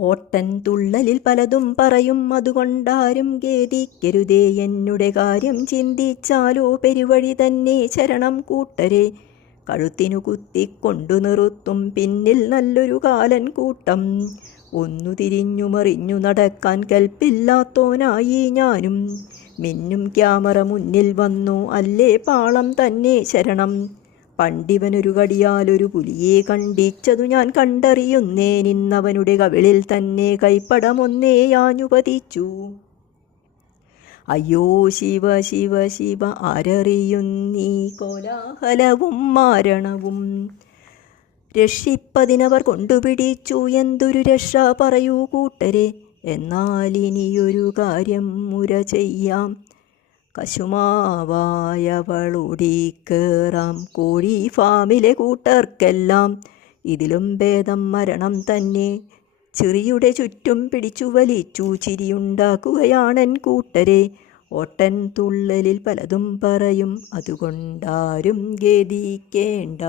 ഓട്ടൻ തുള്ളലിൽ പലതും പറയും, അതുകൊണ്ടാരും ഖേദിക്കരുതേ. എന്നുടെ കാര്യം ചിന്തിച്ചാലോ പെരുവഴി തന്നെ ശരണം കൂട്ടരെ. കഴുത്തിനു കുത്തിക്കൊണ്ടു നിർത്തും പിന്നിൽ നല്ലൊരു കാലൻ കൂട്ടം. ഒന്നു തിരിഞ്ഞു മറിഞ്ഞു നടക്കാൻ കൽപ്പില്ലാത്തോനായി ഞാനും. മിന്നും ക്യാമറ മുന്നിൽ വന്നു, അല്ലേ പാളം തന്നെ ശരണം. പണ്ടിവനൊരു കടിയാലൊരു പുലിയെ കണ്ടിച്ചതു ഞാൻ കണ്ടറിയുന്നേൻ. ഇന്നവനുടെ കവിളിൽ തന്നെ കൈപ്പടമൊന്നേയാഞ്ഞു പതിച്ചു. അയ്യോ ശിവ ശിവ ശിവ, ആരറിയുന്നീ കോലാഹലവും മാരണവും. രക്ഷിപ്പതിനവർ കൊണ്ടുപിടിച്ചു, എന്തൊരു രക്ഷ പറയൂ കൂട്ടരെ. എന്നാലിനിയൊരു കാര്യം മുര ചെയ്യാം, കശുമാവായവളോടിക്കേറാം കോഴി ഫാമിലെ കൂട്ടർക്കെല്ലാം. ഇതിലും ഭേദം മരണം തന്നെ. ചിറിയുടെ ചുറ്റും പിടിച്ചു വലിച്ചു ചിരിയുണ്ടാക്കുകയാണെൻ കൂട്ടരെ. ഓട്ടൻ തുള്ളലിൽ പലതും പറയും, അതുകൊണ്ടാരും ഖേദിക്കേണ്ട.